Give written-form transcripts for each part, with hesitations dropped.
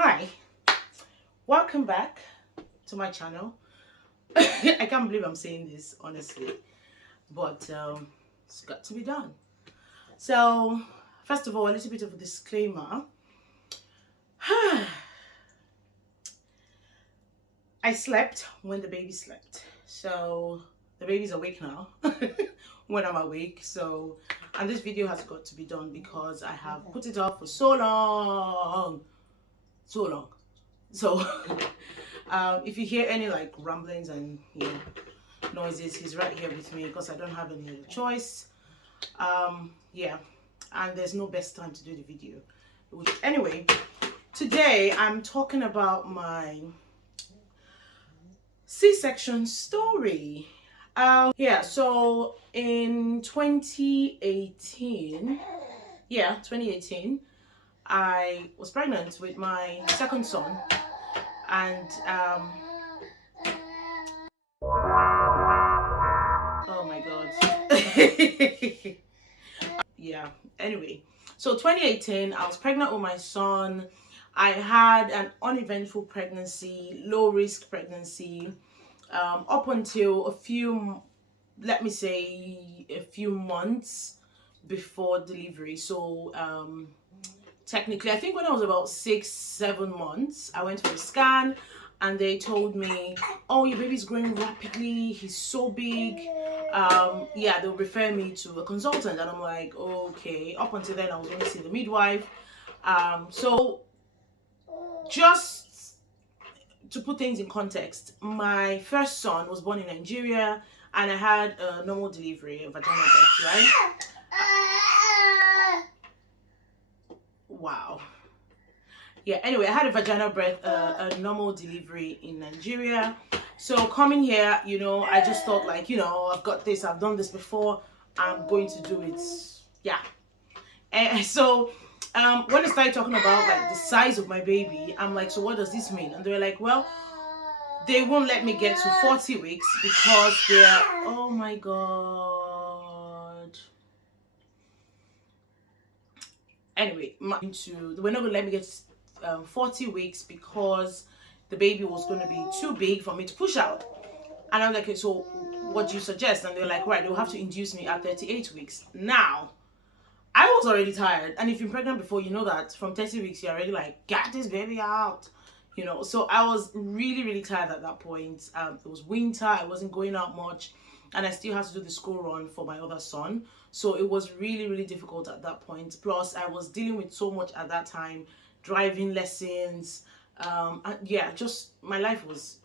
Hi, welcome back to my channel. I can't believe I'm saying this, honestly, but it's got to be done. So, first of all, a little bit of a disclaimer. I slept when the baby slept, so the baby's awake now when I'm awake. So, and this video has got to be done because I have put it off for so long. So if you hear any like ramblings and noises, he's right here with me because I don't have any other choice. Yeah, and there's no best time to do the video. Anyway, today I'm talking about my C-section story. Yeah, so in 2018, I was pregnant with my second son, and oh my god. Yeah, anyway, so 2018 I was pregnant with my son. I had an uneventful pregnancy, low risk pregnancy, up until let me say a few months before delivery. So technically, I think when I was about 6-7 months, I went for a scan and they told me, oh, your baby's growing rapidly, he's so big. Yeah, they'll refer me to a consultant, and I'm like, okay. Up until then I was only seeing the midwife. So just to put things in context, my first son was born in Nigeria and I had a normal delivery, a vaginal birth, right? Wow. Yeah, anyway, I had a vaginal birth, a normal delivery in Nigeria. So coming here, I just thought like, I've got this, I've done this before, I'm going to do it. Yeah. And so when I started talking about like the size of my baby, I'm like, so what does this mean? And they were like, well, they won't let me get to 40 weeks because they're, oh my god. Anyway, they were not going to let me get 40 weeks because the baby was going to be too big for me to push out. And I'm like, okay, so what do you suggest? And they're like, right, they'll have to induce me at 38 weeks. Now, I was already tired. And if you're pregnant before, you know that from 30 weeks, you're already like, get this baby out. So I was really, really tired at that point. It was winter. I wasn't going out much. And I still had to do the school run for my other son. So it was really, really difficult at that point. Plus, I was dealing with so much at that time. Driving lessons. And yeah, just my life was,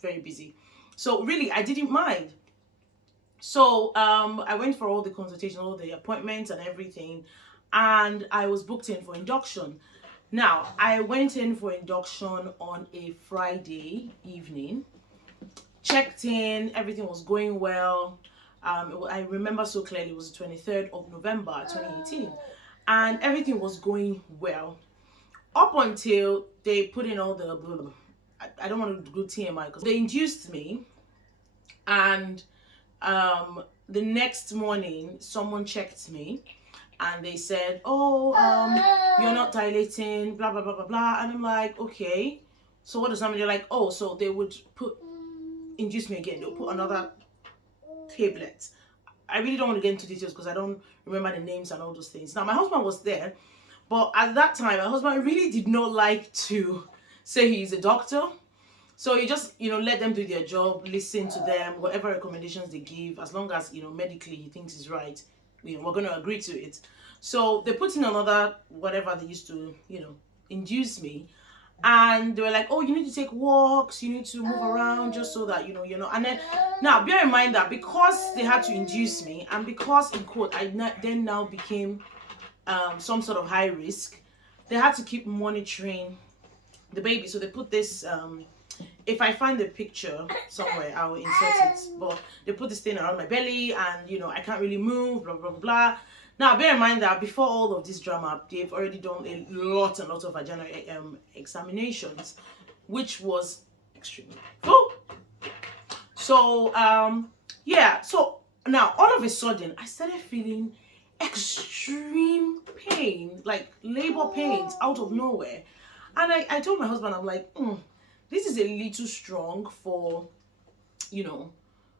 very busy. So really, I didn't mind. So I went for all the consultations, all the appointments and everything. And I was booked in for induction. Now, I went in for induction on a Friday evening, checked in, everything was going well. I remember so clearly, it was the 23rd of November 2018, and everything was going well. Up until they put in all the blah, blah, blah. I don't want to do TMI because they induced me, and the next morning, someone checked me. And they said, oh, you're not dilating, blah, blah, blah, blah, blah. And I'm like, okay. So what does that mean? They're like, oh, so they would induce me again. They'll put another tablet. I really don't want to get into details because I don't remember the names and all those things. Now, my husband was there. But at that time, my husband really did not like to say he's a doctor. So he just, let them do their job, listen to them, whatever recommendations they give, as long as, medically he thinks is right. We're going to agree to it. So they put in another whatever they used to, induce me. And they were like, oh, you need to take walks, you need to move around just so that, And then, now, bear in mind that because they had to induce me, and because, in quote, I then now became some sort of high risk, they had to keep monitoring the baby. So they put this... if I find the picture somewhere, I will insert it. But they put this thing around my belly and, I can't really move, blah, blah, blah. Now, bear in mind that before all of this drama, they've already done a lot and lots of vaginal examinations, which was extremely painful. So, yeah. So, now, all of a sudden, I started feeling extreme pain, like labor pains out of nowhere. And I told my husband, I'm like, this is a little strong for, you know,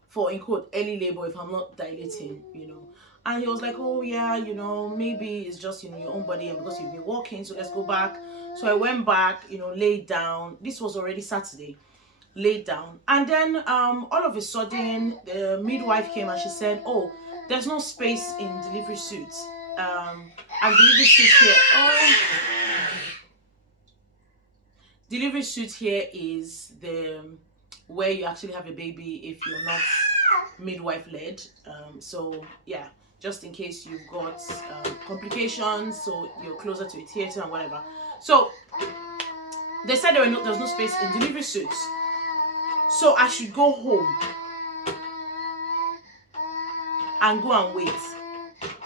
for in quote early labor if I'm not dilating, you know. And he was like, oh yeah, you know, maybe it's just, you know, your own body and because you've been walking, so let's go back. So I went back, you know, laid down. This was already Saturday. Laid down. And then all of a sudden the midwife came and she said, oh, there's no space in delivery suits. And delivery suit here. Oh, delivery suit here is the where you actually have a baby if you're not midwife led. So yeah, just in case you've got complications, so you're closer to a theater and whatever. So they said there's no space in delivery suits, so I should go home and go and wait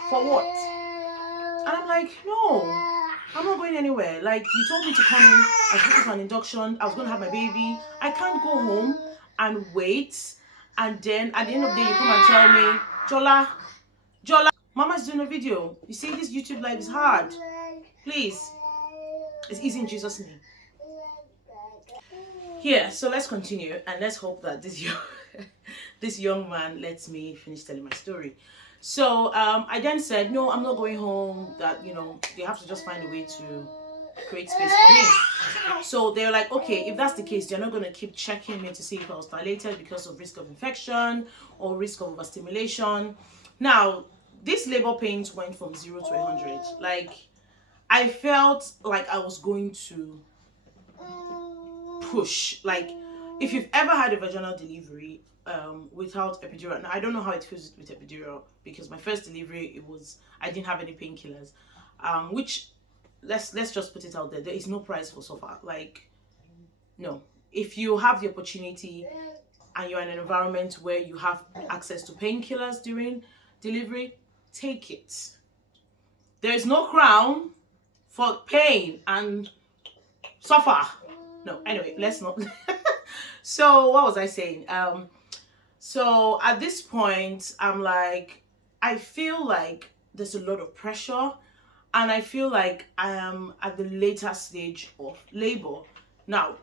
for what? And I'm like, no, I'm not going anywhere. Like, you told me to come in, I was looking for an induction, I was going to have my baby. I can't go home and wait. And then at the end of the day, you come and tell me, Jola, Mama's doing a video. You see, this YouTube live is hard. Please. It's easy in Jesus' name. Yeah, so let's continue and let's hope that this young man lets me finish telling my story. So I then said, no, I'm not going home, that, you know, they have to just find a way to create space for me. So they're like, okay, if that's the case, they're not going to keep checking me to see if I was dilated because of risk of infection or risk of overstimulation. Now, this labor pains went from 0 to 100. Like, I felt like I was going to push. Like, if you've ever had a vaginal delivery without epidural, now I don't know how it feels with epidural, because my first delivery, I didn't have any painkillers, which let's just put it out there is no price for suffer. Like, no, if you have the opportunity and you're in an environment where you have access to painkillers during delivery, take it. There is no crown for pain and suffer. No, anyway, let's not. So what was I saying? So at this point, I'm like, I feel like there's a lot of pressure, and I feel like I am at the later stage of labor. Now,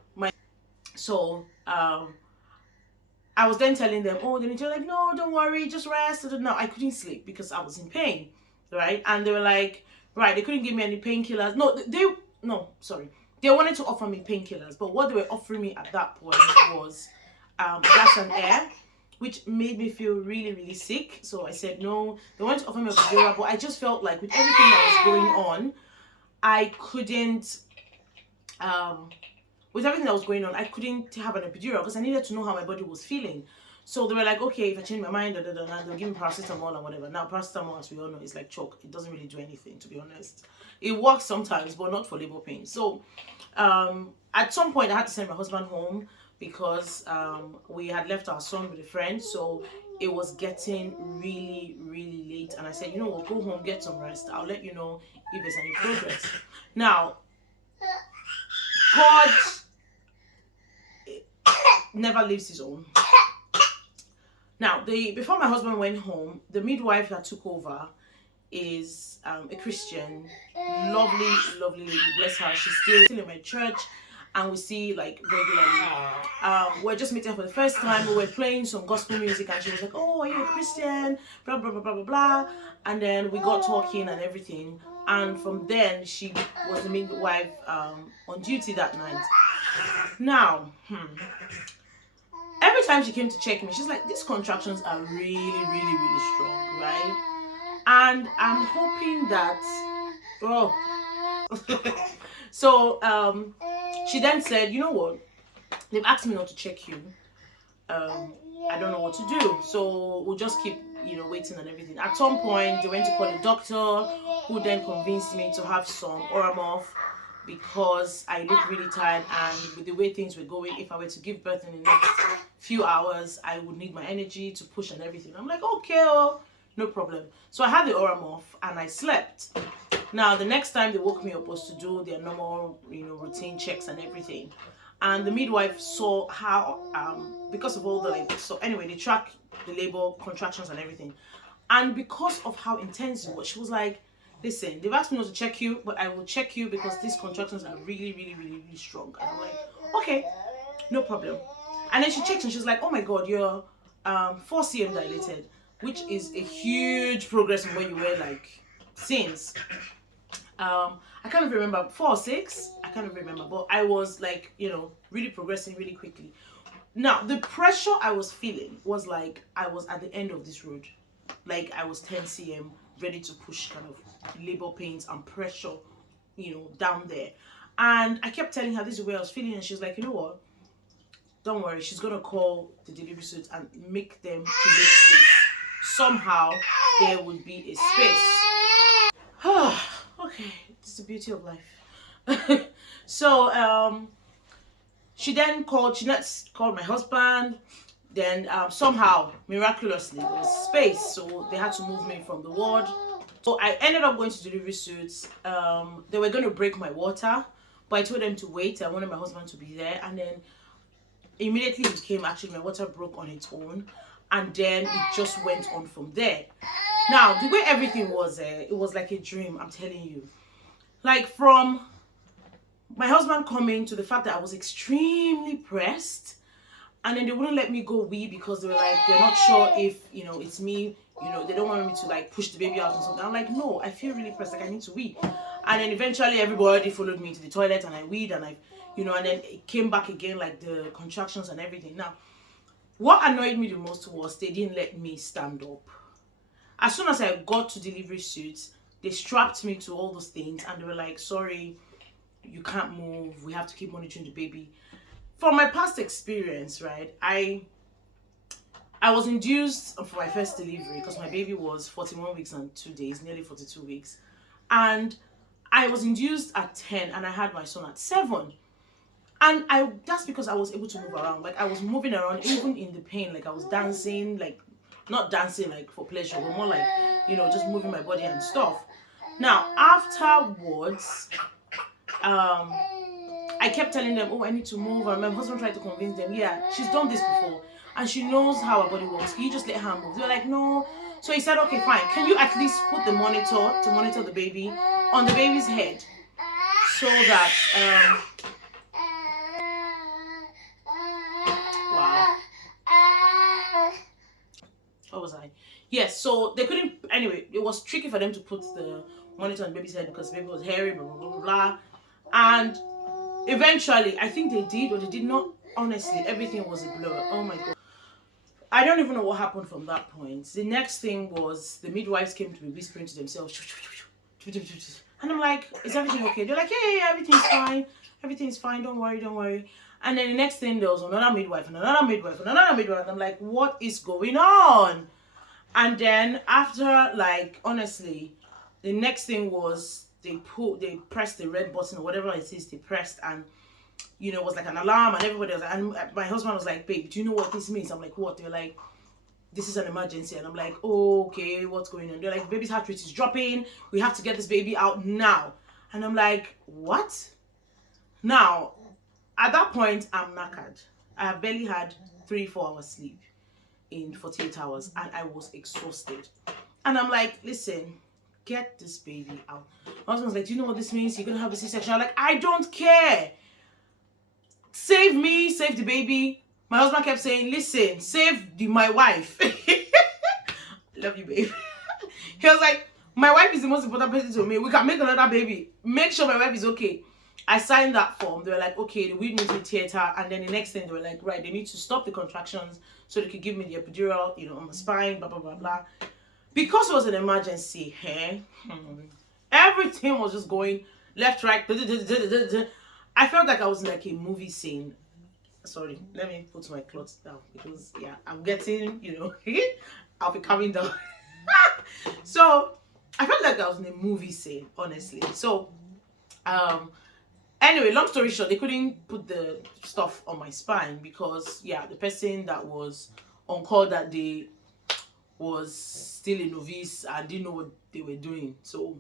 I was then telling them, oh, they're like, no, don't worry, just rest. No, I couldn't sleep because I was in pain, right? And they were like, right, they couldn't give me any painkillers. They wanted to offer me painkillers, but what they were offering me at that point was gas and air, which made me feel really, really sick. So I said no. They wanted to offer me a epidural, but I just felt like with everything that was going on, I couldn't. With everything that was going on, I couldn't have an epidural because I needed to know how my body was feeling. So they were like, okay, if I change my mind, they'll give me paracetamol and whatever. Now, paracetamol, as we all know, is like chalk. It doesn't really do anything, to be honest. It works sometimes, but not for labor pain. So at some point, I had to send my husband home because we had left our son with a friend. So it was getting really, really late. And I said, you know what, go home, get some rest. I'll let you know if there's any progress. Now, God never leaves his own. Now, before my husband went home, the midwife that took over is a Christian, lovely, lovely lady, bless her. She's still in my church, and we see like regularly. We're just meeting for the first time. We were playing some gospel music, and she was like, "Oh, are you a Christian?" Blah blah blah blah blah blah. And then we got talking and everything. And from then, she was the midwife on duty that night. Now, every time she came to check me, she's like, these contractions are really, really, really strong, right? And I'm hoping that, so she then said, you know what? They've asked me not to check you. I don't know what to do. So we'll just keep, waiting and everything. At some point, they went to call a doctor who then convinced me to have some Oramoff because I look really tired, and with the way things were going, if I were to give birth in the next few hours, I would need my energy to push and everything. I'm like, okay, no problem. So I had the Oramoff and I slept. Now, the next time they woke me up was to do their normal, routine checks and everything. And the midwife saw how, because of all the labor, so anyway, they tracked the labor, contractions and everything. And because of how intense it was, she was like, listen, they've asked me not to check you, but I will check you because these contractions are really, really, really, really strong. And I'm like, okay, no problem. And then she checks and she's like, oh my God, you're 4 cm dilated, which is a huge progress from where you were like since. I can't even remember, 4 or 6, I can't even remember, but I was like, you know, really progressing really quickly. Now, the pressure I was feeling was like I was at the end of this road. Like I was 10 cm, ready to push, kind of labor pains and pressure, you know, down there. And I kept telling her this is the way I was feeling, and she's like, you know what? Don't worry, she's gonna call the delivery suit and make them create space. Somehow there would be a space. Okay, it's the beauty of life. So she then called. She next called my husband. Then somehow, miraculously, there was space, so they had to move me from the ward. So I ended up going to delivery suits. They were going to break my water, but I told them to wait. I wanted my husband to be there, and then immediately it came. Actually, my water broke on its own, and then it just went on from there. Now, the way everything was, it was like a dream. I'm telling you, like from my husband coming to the fact that I was extremely pressed. And then they wouldn't let me go wee because they were like, they're not sure if, you know, it's me, you know, they don't want me to like push the baby out or something. I'm like, no, I feel really pressed, like I need to wee. And then eventually everybody followed me to the toilet and I weed and I, you know, and then it came back again, like the contractions and everything. Now, what annoyed me the most was they didn't let me stand up. As soon as I got to delivery suits, they strapped me to all those things and they were like, sorry, you can't move, we have to keep monitoring the baby. From my past experience, right, I was induced for my first delivery because my baby was 41 weeks and 2 days, nearly 42 weeks. And I was induced at 10 and I had my son at 7. And that's because I was able to move around. Like I was moving around even in the pain, like I was dancing, like not dancing like for pleasure, but more like, you know, just moving my body and stuff. Now, afterwards, I kept telling them, oh, I need to move. And my husband tried to convince them, yeah, she's done this before. And she knows how her body works. Can you just let her move? They're like, no. So he said, okay, fine. Can you at least put the monitor to monitor the baby on the baby's head? So that, wow. What was I? Yes, so they couldn't, anyway, it was tricky for them to put the monitor on the baby's head because the baby was hairy, blah, blah, blah, blah, blah. And eventually, I think they did or they did not. Honestly, everything was a blur. Oh my God. I don't even know what happened from that point. The next thing was the midwives came to me whispering to themselves. And I'm like, is everything okay? They're like, yeah, everything's fine. Everything's fine. Don't worry, don't worry. And then the next thing, there was another midwife and another midwife and another midwife. And I'm like, what is going on? And then after, like, honestly, the next thing was they pressed the red button or whatever it is they pressed, and you know, it was like an alarm, and everybody was like, and my husband was like, babe, do you know what this means? I'm like, what? They're like, this is an emergency. And I'm like, oh, okay, what's going on? They're like, baby's heart rate is dropping, we have to get this baby out now. And I'm like, what? Now, at that point, I'm knackered. I have barely had 3-4 hours sleep in 48 hours, and I was exhausted. And I'm like, listen, get this baby out. My husband's like, do you know what this means? You're gonna have a C-section. I'm like, I don't care. Save me, save the baby. My husband kept saying, listen, save my wife. Love you, babe. He was like, my wife is the most important person to me. We can make another baby. Make sure my wife is okay. I signed that form. They were like, okay, we need to theater. And then the next thing, they were like, right, they need to stop the contractions so they could give me the epidural, you know, on my spine, blah, blah, blah, blah. Because it was an emergency, everything was just going left, right. I felt like I was in like a movie scene. Sorry, let me put my clothes down because, yeah, I'm getting, you know, I'll be coming down. So, I felt like I was in a movie scene, honestly. So, anyway, long story short, they couldn't put the stuff on my spine because, yeah, the person that was on call that day was still a novice and didn't know what they were doing. So,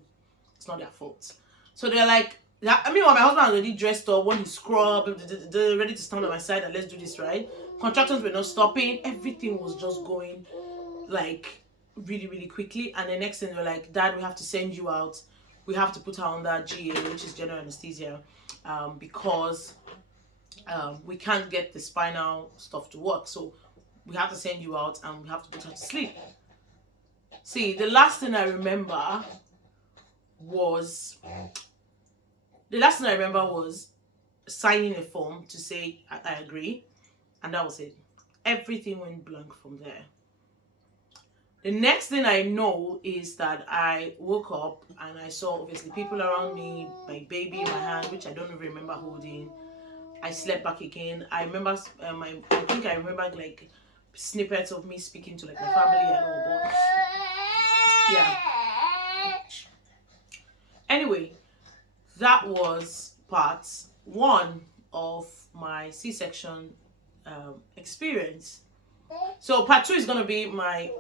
it's not their fault. So, they're like, I mean, when my husband was already dressed up, when he scrubbed, ready to stand on my side and let's do this, right? Contractions were not stopping. Everything was just going, like, really, really quickly. And the next thing, they were like, Dad, we have to send you out we have to put her under GA, which is general anesthesia, because we can't get the spinal stuff to work. So we have to send you out and we have to put her to sleep. See, the last thing I remember was signing a form to say I agree, and that was it. Everything went blank from there. The next thing I know is that I woke up and I saw obviously people around me, my baby in my hand, which I don't even remember holding. I slept back again. I remember, I think I remember like snippets of me speaking to like my family and all, but yeah. Anyway, that was part 1 of my C-section experience. So part 2 is gonna be my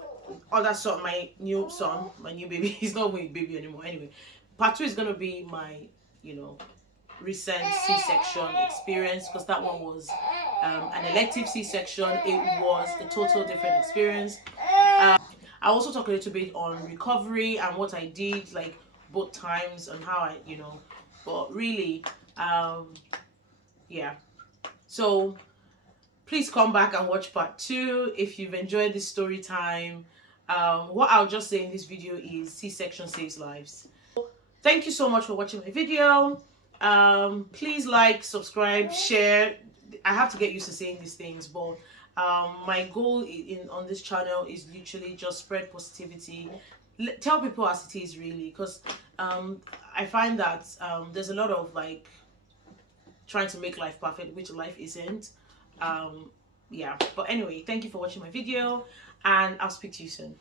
other son, my new son, my new baby. He's not a baby anymore. Anyway, part 2 is gonna be my, recent C-section experience, because that one was an elective C-section. It was a total different experience. I also talk a little bit on recovery and what I did, like both times, and how I, but really, yeah. So please come back and watch part 2 if you've enjoyed this story time. What I'll just say in this video is C-section saves lives. Thank you so much for watching my video. Please like, subscribe, share. I have to get used to saying these things, but my goal on this channel is literally just spread positivity. Tell people as it is, really, because I find that there's a lot of like trying to make life perfect, which life isn't. Yeah, but anyway, thank you for watching my video, and I'll speak to you soon.